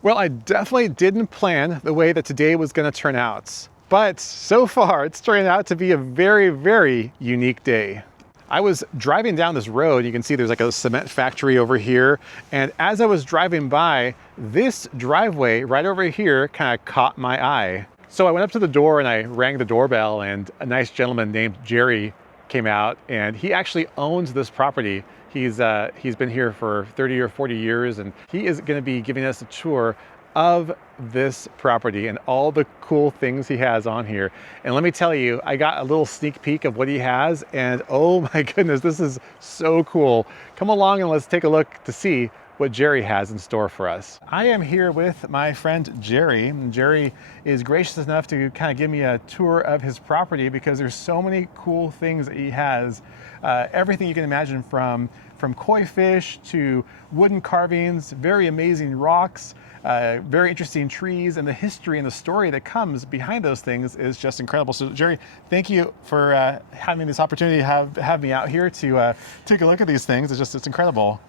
Well, I definitely didn't plan the way that today was going to turn out, but so far it's turning out to be a very, very unique day. I was driving down this road, you can see there's like a cement factory over here, and as I was driving by, this driveway right over here kind of caught my eye. So I went up to the door and I rang the doorbell, and a nice gentleman named Jerry came out, and he actually owns this property. He's been here for 30 or 40 years, and he is going to be giving us a tour of this property and all the cool things he has on here. And let me tell you, I got a little sneak peek of what he has, and oh my goodness, this is so cool. Come along and let's take a look to see what Jerry has in store for us. I am here with my friend Jerry. Jerry is gracious enough to kind of give me a tour of his property because there's so many cool things that he has. Everything you can imagine, from koi fish to wooden carvings, very amazing rocks, very interesting trees, and the history and the story that comes behind those things is just incredible. So Jerry, thank you for having this opportunity to have me out here to take a look at these things. It's incredible.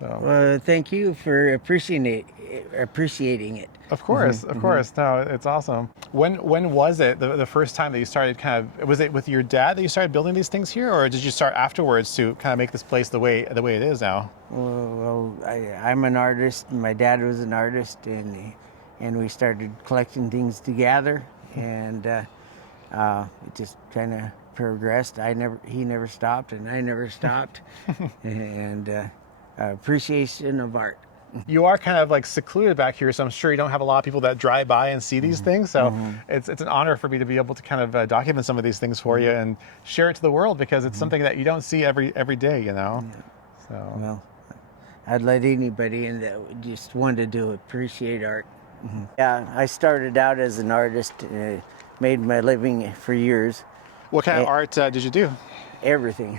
So. Well, thank you for appreciating it. Of course, of course. No, it's awesome. When was it the first time that you started was it with your dad that you started building these things here, or did you start afterwards to kind of make this place the way it is now? Well, I'm an artist, and my dad was an artist, and we started collecting things together, and it just kind of progressed. He never stopped, and I never stopped, and appreciation of art. You are kind of like secluded back here, so I'm sure you don't have a lot of people that drive by and see these things. So it's an honor for me to be able to kind of document some of these things for you and share it to the world, because it's something that you don't see every day, you know. Yeah. So well, I'd let anybody in that just wanted to appreciate art. Yeah, I started out as an artist, made my living for years. What kind of art did you do? Everything,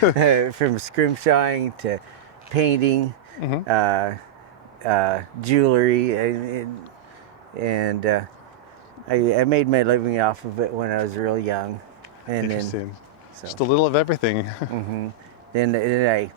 from scrimshawing to painting, jewelry, and I made my living off of it when I was real young. And Interesting. Just a little of everything. Then I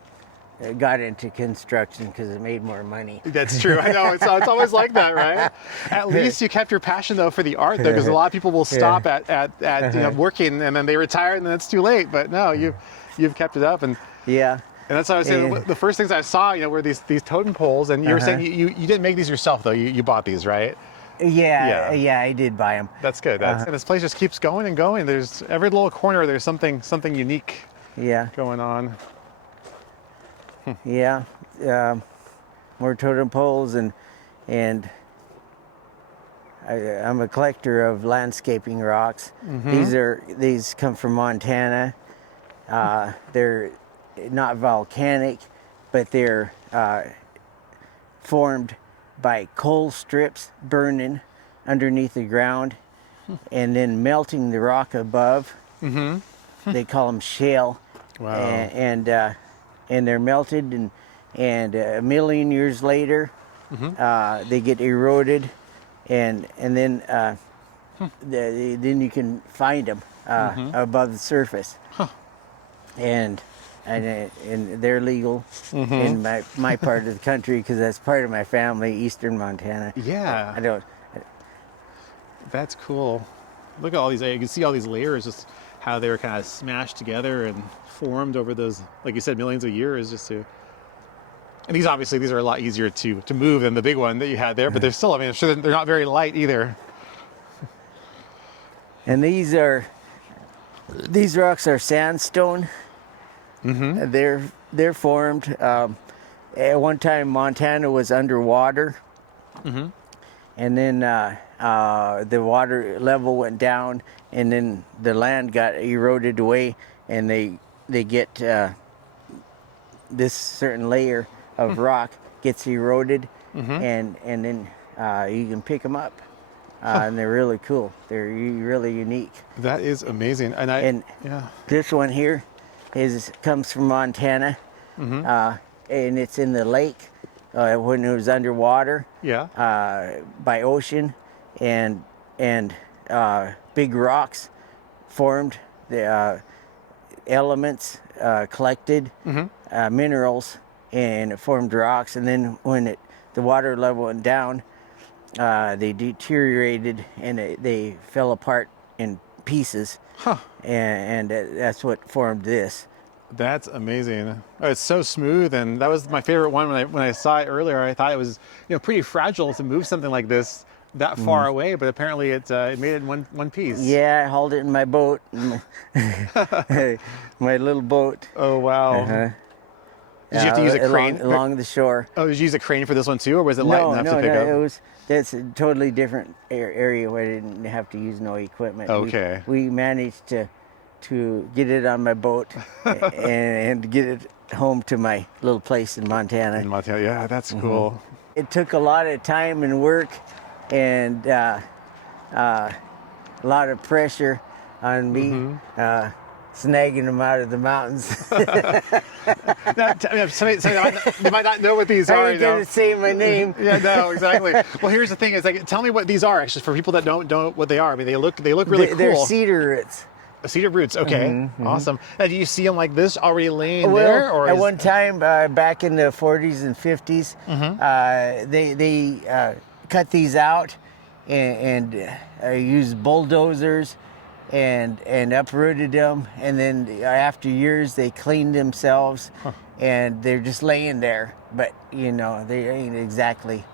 got into construction because it made more money. That's true. I know. It's always like that, right? At least you kept your passion though for the art, though, because a lot of people will stop at working and then they retire and then it's too late. But no, you've kept it up, and yeah. And that's what I was saying. The first things I saw, were these totem poles, and you were saying you didn't make these yourself though. You bought these, right? Yeah, I did buy them. That's good. And this place just keeps going and going. There's every little corner. There's something unique. Going on. Yeah, more totem poles, and I'm a collector of landscaping rocks. These come from Montana. They're not volcanic, but they're formed by coal strips burning underneath the ground and then melting the rock above. They call them shale. Wow. And they're melted, and a million years later, they get eroded, and then then you can find them above the surface, and they're legal in my part of the country because that's part of my family, Eastern Montana. Yeah. I don't. That's cool. Look at all these. You can see all these layers, just how they were kind of smashed together and formed over those, like you said, millions of years. And these are a lot easier to move than the big one that you had there, but they're still, I'm sure they're not very light either. And these rocks are sandstone. They're formed. At one time, Montana was underwater, and then the water level went down, and then the land got eroded away, and they get this certain layer of rock gets eroded, and then you can pick them up, and they're really cool. They're really unique. That is amazing. And this one here comes from Montana, and it's in the lake when it was underwater. By ocean, and big rocks formed, the elements collected, minerals, and it formed rocks. And then when the water level went down, they deteriorated and they fell apart in pieces. Huh. And that's what formed this. That's amazing. Oh, it's so smooth, and that was my favorite one when I saw it earlier. I thought it was, pretty fragile to move something like this that far away, but apparently it made it in one piece. Yeah, I hauled it in my boat, my little boat. Oh wow. Did you have to use a crane along the shore? Oh, did you use a crane for this one too, or was it light enough to pick up? That's a totally different area where I didn't have to use no equipment. Okay. We managed to get it on my boat and get it home to my little place in Montana. In Montana, yeah, that's cool. It took a lot of time and work and a lot of pressure on me, snagging them out of the mountains. They might not know what these are. I ain't gonna say my name. Yeah, no, exactly. Well, here's the thing: is like, tell me what these are actually for people that don't know what they are. I mean, they look really cool. They're cedar roots. Cedar roots, okay, awesome. Now, do you see them like this already laying there? Or at one time, back in the 40s and 50s, they cut these out and used bulldozers and uprooted them. And then after years, they cleaned themselves, and they're just laying there. But they ain't exactly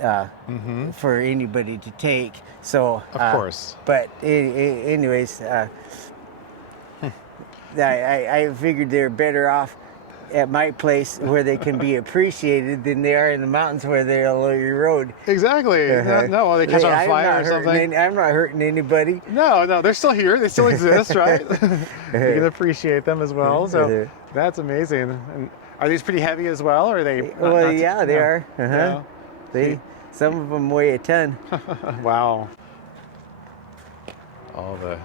for anybody to take. So of course. But anyways, I figured they're better off at my place where they can be appreciated than they are in the mountains where they'll erode. Exactly. No, well, they catch on fire or something. I'm not hurting anybody. No, they're still here. They still exist, right? You can appreciate them as well. So that's amazing. And are these pretty heavy as well, or are they? They are. Yeah. Some of them weigh a ton. Wow. All the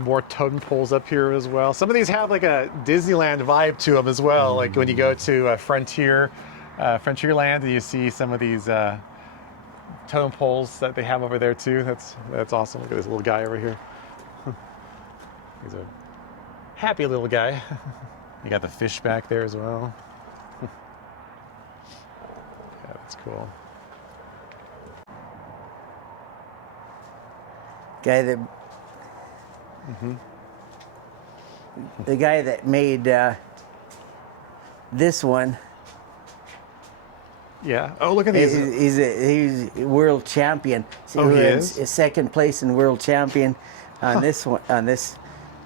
more totem poles up here as well. Some of these have like a Disneyland vibe to them as well. Like when you go to Frontierland, and you see some of these totem poles that they have over there too. That's awesome. Look at this little guy over here. He's a happy little guy. You got the fish back there as well. Yeah, that's cool. The guy that made this one. Yeah. Oh, look at these. He's a world champion. Oh, he is? A second place in world champion on this one, on this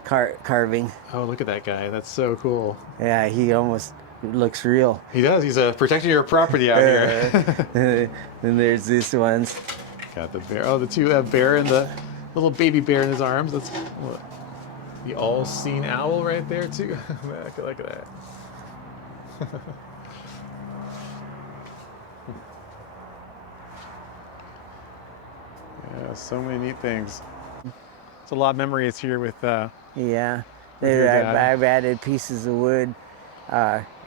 carving. Oh, look at that guy. That's so cool. Yeah, he almost looks real. He does. He's protecting your property out here. And there's this ones. Got the bear. Oh, the two bear and the little baby bear in his arms. That's the all-seen owl right there too. Look at that. Yeah, so many neat things. It's a lot of memories here with. Yeah, your dad. I've added pieces of wood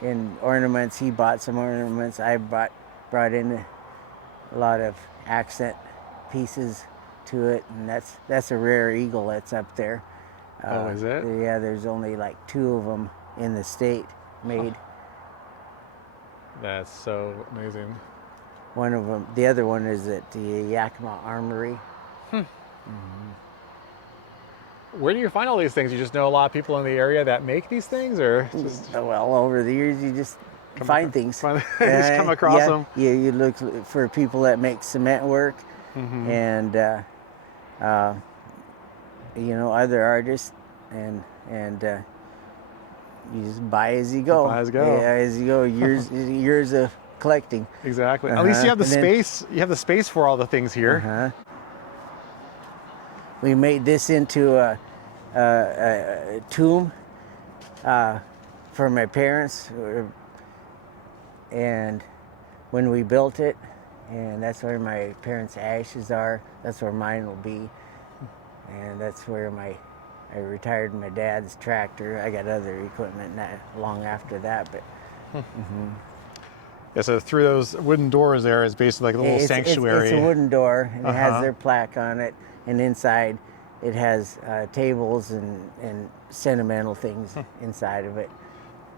in ornaments. He bought some ornaments. I brought in a lot of accent pieces to it, and that's a rare eagle that's up there. Oh, is it? Yeah, there's only like 2 of them in the state made. That's so amazing. One of them, the other one is at the Yakima Armory. Where do you find all these things? You just know a lot of people in the area that make these things, or just Well, over the years, you just find things. just come across them. Yeah, you look for people that make cement work, and other artists, and you just buy as you go. Buy as you go. Yeah, as you go. Years of collecting. Exactly. At least you have the space. You have the space for all the things here. We made this into a tomb for my parents, and when we built it, and that's where my parents' ashes are. That's where mine will be, and that's where I retired my dad's tractor. I got other equipment not long after that, but. Yeah, so through those wooden doors there is basically like a little sanctuary. It's a wooden door, and it has their plaque on it, and inside it has tables and sentimental things inside of it.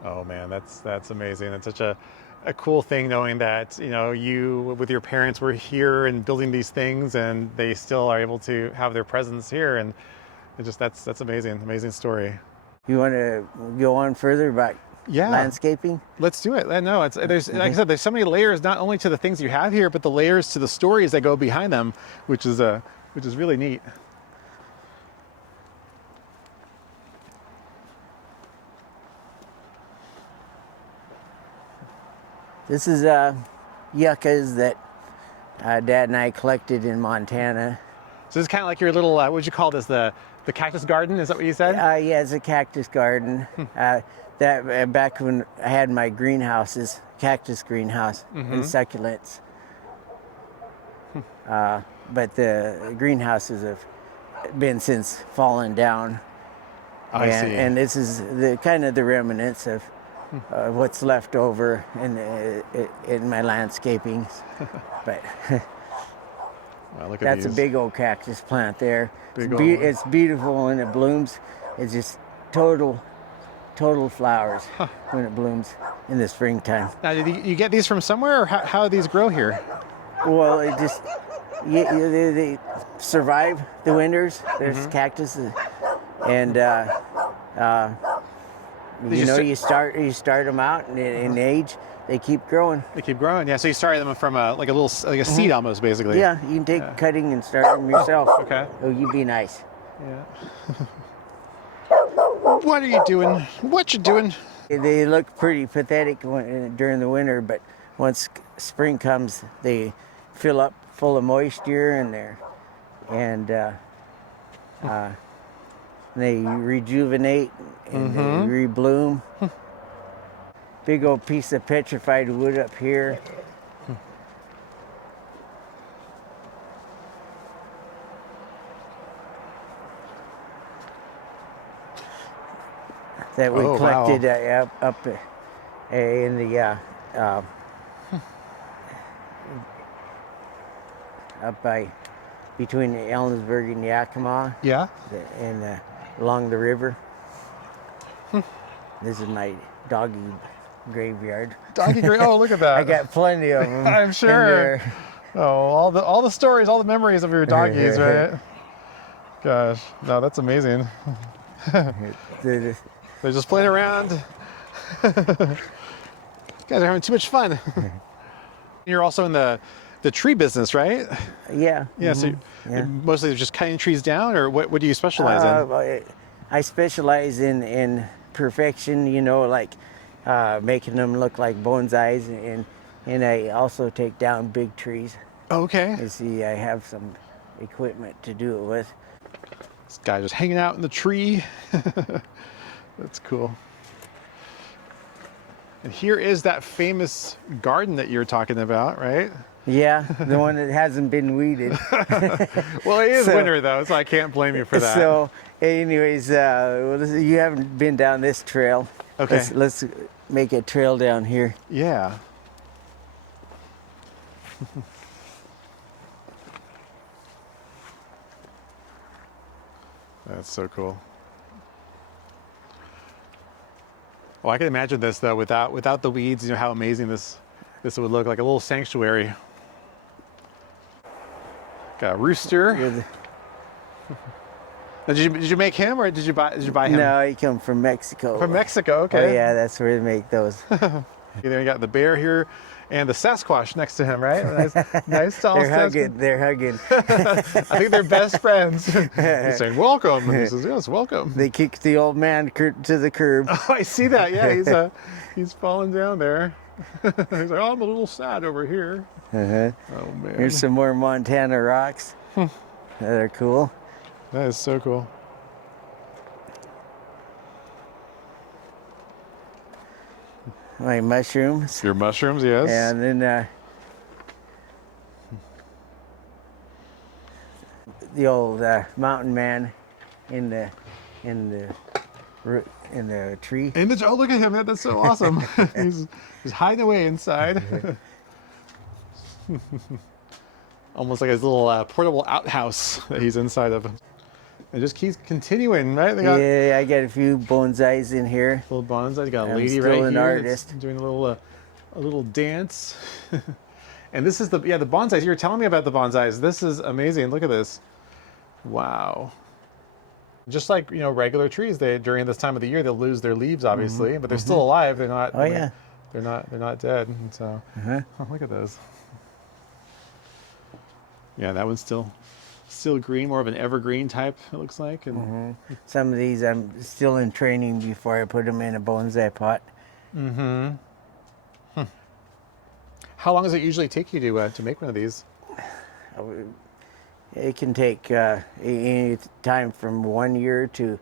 Oh man, that's amazing. It's such a a cool thing knowing that, you know, you with your parents were here and building these things, and they still are able to have their presence here, and it just that's amazing story. You want to go on further about landscaping? Let's do it. No, it's there's like I said, there's so many layers not only to the things you have here, but the layers to the stories that go behind them, which is really neat. This is yuccas that Dad and I collected in Montana. So this is kind of like your little what would you call this, the cactus garden? Is that what you said? Yeah, it's a cactus garden. That back when I had my greenhouses, cactus greenhouse and succulents. But the greenhouses have been since fallen down. I see. And this is the kind of the remnants of what's left over in my landscaping. But wow, look at that's these. a big old cactus plant there. Big It's beautiful when it blooms. It's just total flowers when it blooms in the springtime. Now, did you get these from somewhere, or how do these grow here? Well, it just they survive the winters. There's cactuses, and you start them out, and in age they keep growing. They keep growing, yeah. So you started them from like a seed almost, basically. Yeah, you can take cutting and start them yourself. Okay. Oh, you be nice. Yeah. What are you doing? What you doing? They look pretty pathetic during the winter, but once spring comes, they fill up full of moisture and they rejuvenate and they rebloom. Big old piece of petrified wood up here. That we collected up in the up by between Ellensburg and Yakima. Yeah. And along the river. This is my doggy graveyard. Doggy grave. Oh, look at that. I got plenty of them. I'm sure. Oh, all the stories, all the memories of your doggies, right? Gosh, no, that's amazing. They're just playing around. You guys are having too much fun. You're also in the tree business, right? Yeah. Yeah. So you're mostly just cutting trees down, or what do you specialize in? I specialize in perfection. You know, like making them look like bonsais, and I also take down big trees. Okay. You see, I have some equipment to do it with. This guy just hanging out in the tree. That's cool. And here is that famous garden that you're talking about, right? Yeah, the one that hasn't been weeded. Well, it is winter though, so I can't blame you for that. So, anyways, you haven't been down this trail. Okay. Let's make a trail down here. Yeah. That's so cool. Well, I can imagine this though without the weeds. You know how amazing this would look, like a little sanctuary. Got a rooster. Now, did you make him, or did you buy him? No, he come from Mexico. From Mexico, okay. Oh yeah, that's where they make those. Then you got the bear here, and the Sasquatch next to him, right? Nice tall Sasquatch. They're hugging. I think they're best friends. He's saying, welcome. And he says, yes, welcome. They kicked the old man to the curb. Oh, I see that. Yeah, he's falling down there. He's like, oh, I'm a little sad over here. Oh, man. Here's some more Montana rocks. that are cool. That is so cool. My mushrooms. Your mushrooms, yes. And then the old mountain man in the tree. Oh, look at him! That's so awesome. he's hiding away inside. Almost like his little portable outhouse that he's inside of. It just keeps continuing, right? I got a few bonsais in here. Little bonsai. You got a I'm lady still right an here artist. that's doing a little a little dance. And this is the bonsais. You were telling me about the bonsais. This is amazing. Look at this. Wow. Just like, regular trees, they during this time of the year they'll lose their leaves, obviously, but they're still alive. They're not. Oh yeah. They're not dead. And so, oh, look at those. Yeah, that one's still green, more of an evergreen type. It looks like. And some of these I'm still in training before I put them in a bonsai pot. How long does it usually take you to make one of these? It can take any time from 1 year to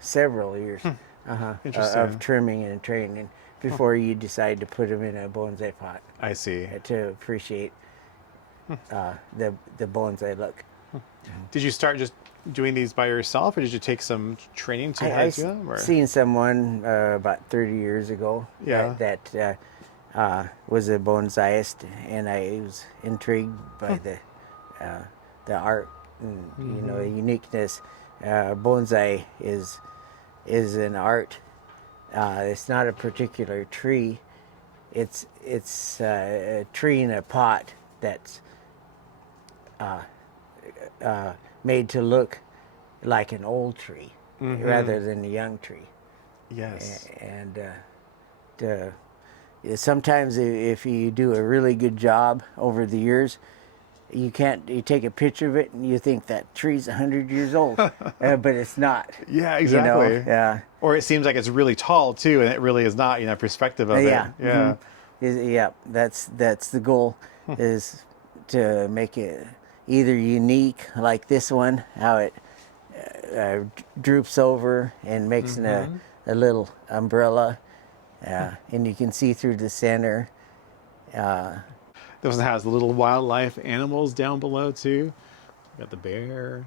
several years of trimming and training before you decide to put them in a bonsai pot. I see. To appreciate the bonsai look. Did you start just doing these by yourself, or did you take some training to how to do them? Or? Seen someone about 30 years ago that was a bonsaiist, and I was intrigued by the art and the uniqueness. Bonsai is an art. It's not a particular tree. It's a tree in a pot that's made to look like an old tree rather than a young tree. Yes. And sometimes if you do a really good job over the years, you take a picture of it and you think that tree's 100 years old, but it's not. Yeah, exactly. Yeah. Or it seems like it's really tall too, and it really is not. Perspective of it. Yeah. Yeah. That's the goal, is to make it either unique, like this one, how it droops over and makes a little umbrella, and you can see through the center. This one has little wildlife animals down below too. Got the bear,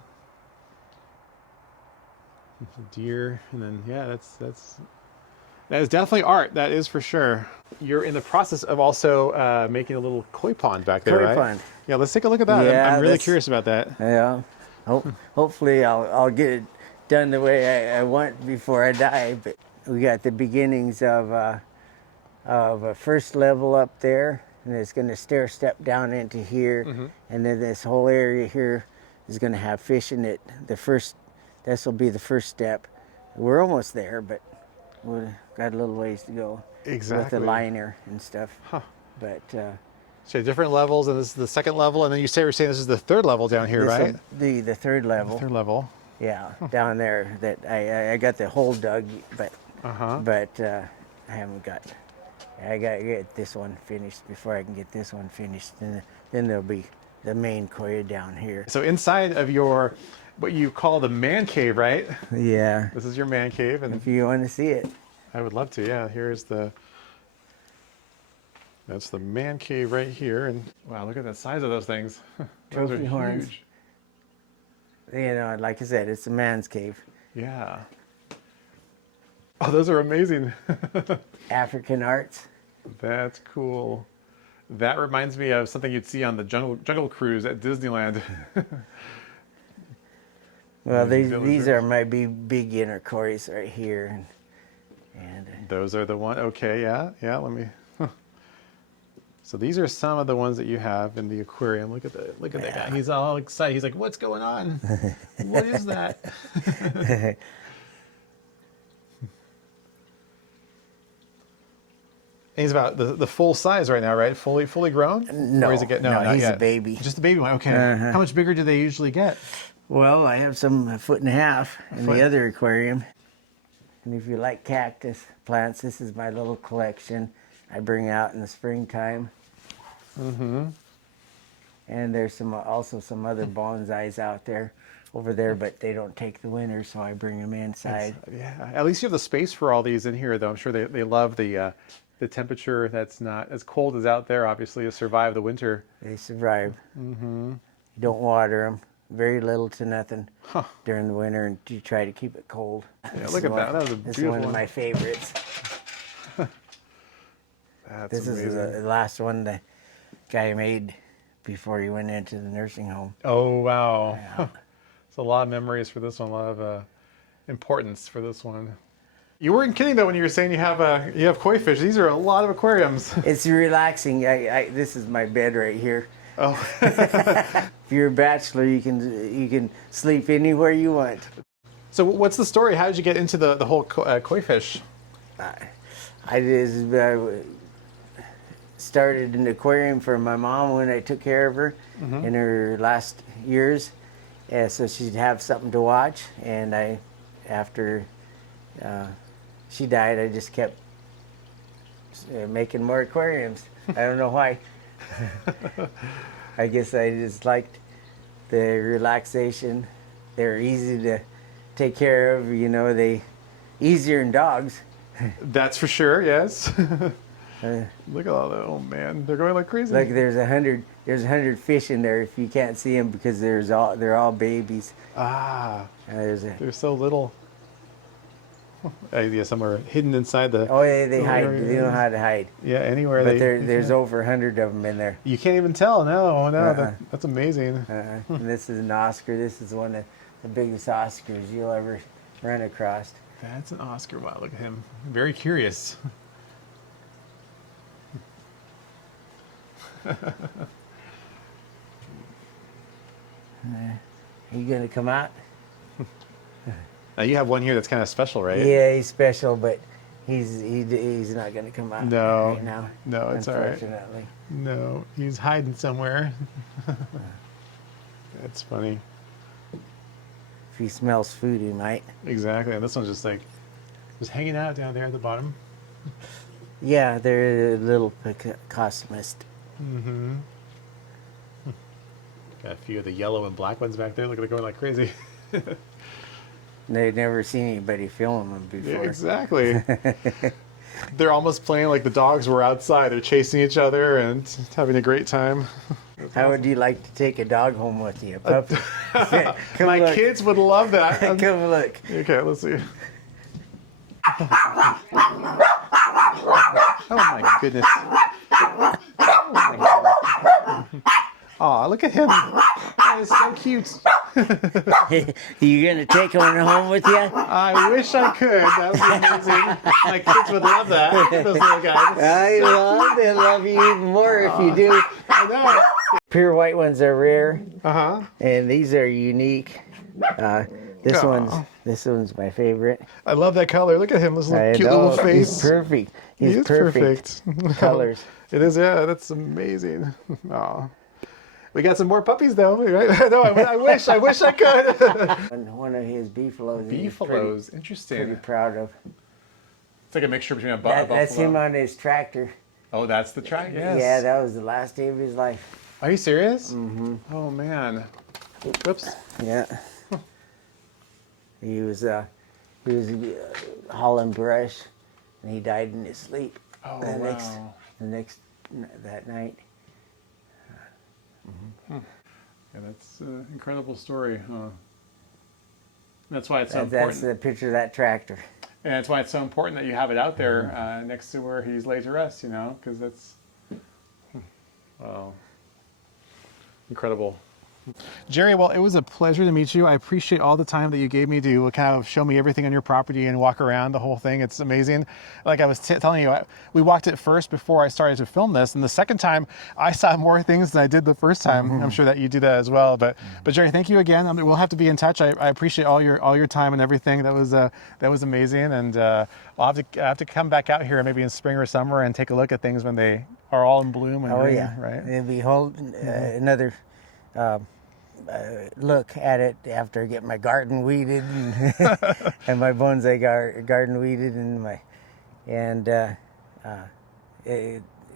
the deer, and then that is definitely art. That is for sure. You're in the process of also making a little koi pond back there, right? Koi pond. Yeah, let's take a look at that. Yeah, I'm really curious about that. Yeah. Hopefully I'll get it done the way I want before I die. But we got the beginnings of a first level up there, and it's going to stair step down into here, and then this whole area here is going to have fish in it. This will be the first step. We're almost there, but we've got a little ways to go. Exactly. With the liner and stuff. But so different levels, and this is the second level, and then you were saying this is the third level down here, right? The third level. The third level. Yeah, down there. That I got the hole dug, but I haven't got. I got to get this one finished before I can get this one finished, and then there'll be the main koi down here. So inside of your, what you call the man cave, right? Yeah. This is your man cave, and if you want to see it, I would love to. Yeah, that's the man cave right here, and wow, look at the size of those things. Those trophy are horns. Huge. Like I said, it's a man's cave. Yeah. Oh, those are amazing. African arts. That's cool. That reminds me of something you'd see on the Jungle Cruise at Disneyland. Well, these are my beginner kois right here, and those are the one. Okay, yeah. Let me. So these are some of the ones that you have in the aquarium. Look at that guy. He's all excited. He's like, "What's going on? What is that?" And he's about the full size right now, right? Fully grown? No, or is it no, he's yet. A baby. Just a baby one. Okay. How much bigger do they usually get? Well, I have some 1.5 feet in the other aquarium. And if you like cactus plants, this is my little collection I bring out in the springtime. And there's also some other bonsais out there over there, but they don't take the winter, so I bring them inside. Yeah, at least you have the space for all these in here, though. I'm sure they love the temperature that's not as cold as out there, obviously, to survive the winter. They survive. You don't water them. Very little to nothing during the winter, and you try to keep it cold. Yeah, look at that. That was a beautiful one. This is one of my favorites. This amazing. Is the last one the guy made before he went into the nursing home. Oh, wow. Yeah. It's a lot of memories for this one, a lot of importance for this one. You weren't kidding though when you were saying you have koi fish. These are a lot of aquariums. It's relaxing. This is my bed right here. Oh. If you're a bachelor, you can sleep anywhere you want. So what's the story? How did you get into the whole koi fish? I just started an aquarium for my mom when I took care of her in her last years, so she'd have something to watch. And after she died, I just kept making more aquariums. I don't know why. I guess I just liked the relaxation. They're easy to take care of, you know, easier than dogs. That's for sure, yes. Look at all that. Oh man, they're going like crazy. Look, there's 100 fish in there if you can't see them because they're all babies. Ah, they're so little. Yeah, somewhere hidden inside the. Oh yeah, they hide. They know how to hide. Yeah, anywhere. But there's over 100 of them in there. You can't even tell. No, that's amazing. And this is an Oscar. This is one of the biggest Oscars you'll ever run across. That's an Oscar. Wow, look at him. Very curious. Are you gonna come out? Now you have one here that's kind of special, right? Yeah, he's special, but he's not gonna come out right now. No, it's all right. Unfortunately. No, he's hiding somewhere. That's funny. If he smells food, he might. Exactly, and this one's just hanging out down there at the bottom. Yeah, they're a little cosmist. Mm-hmm. Got a few of the yellow and black ones back there. Look at it going like crazy. They've never seen anybody film them before. Yeah, exactly. They're almost playing like the dogs were outside. They're chasing each other and having a great time. How would you like to take a dog home with you? A puppy? My kids would love that. Come look. Okay, let's see. Oh my goodness. Aw, look at him. That is so cute. You gonna take one home with you? I wish I could. That would be amazing. My kids would love that. Those little guys. They'll love you even more if you do. I know. Pure white ones are rare. Uh-huh. And these are unique. This one's my favorite. I love that color. Look at him. This little cute little face. He's perfect. He's perfect. Colors. It is, yeah. That's amazing. Aw. We got some more puppies though, right? No, I wish I could. One of his beefaloes. Beefaloes, interesting. Pretty proud of. It's like a mixture between a buffalo. That's him on his tractor. Oh, that's the tractor. Yes. Yeah, that was the last day of his life. Are you serious? Mm-hmm. Oh man. Whoops. Yeah. He was hauling brush, and he died in his sleep. Oh wow. That night. Mm-hmm. Yeah, that's an incredible story, huh? That's why it's so important. That's the picture of that tractor. And that's why it's so important that you have it out there next to where he's laid to rest, you know, because that's, wow, incredible. Jerry, well, it was a pleasure to meet you. I appreciate all the time that you gave me to kind of show me everything on your property and walk around the whole thing. It's amazing. Like I was telling you, we walked it first before I started to film this, and the second time I saw more things than I did the first time. I'm sure that you do that as well. But Jerry, thank you again. We'll have to be in touch. I appreciate all your time and everything. That was amazing, and I'll have to come back out here maybe in spring or summer and take a look at things when they are all in bloom and green, right? And behold, another. Look at it after I get my garden weeded and my bonsai garden weeded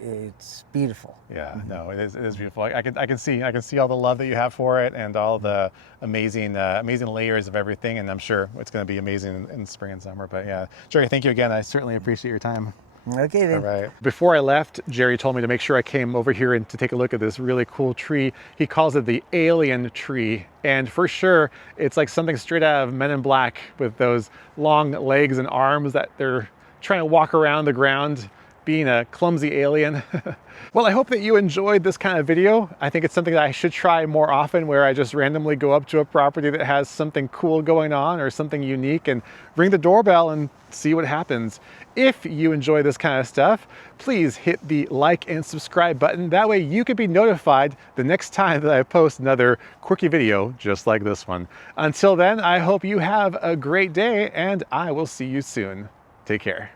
it's beautiful. Yeah, no, it is beautiful. I can see all the love that you have for it and all the amazing layers of everything, and I'm sure it's going to be amazing in spring and summer. But yeah, Jerry, thank you again. I certainly appreciate your time. Okay then. All right. Before I left, Jerry told me to make sure I came over here and to take a look at this really cool tree. He calls it the alien tree. And for sure, it's like something straight out of Men in Black with those long legs and arms that they're trying to walk around the ground being a clumsy alien. Well, I hope that you enjoyed this kind of video. I think it's something that I should try more often, where I just randomly go up to a property that has something cool going on or something unique and ring the doorbell and see what happens. If you enjoy this kind of stuff, please hit the like and subscribe button. That way you can be notified the next time that I post another quirky video just like this one. Until then, I hope you have a great day, and I will see you soon. Take care.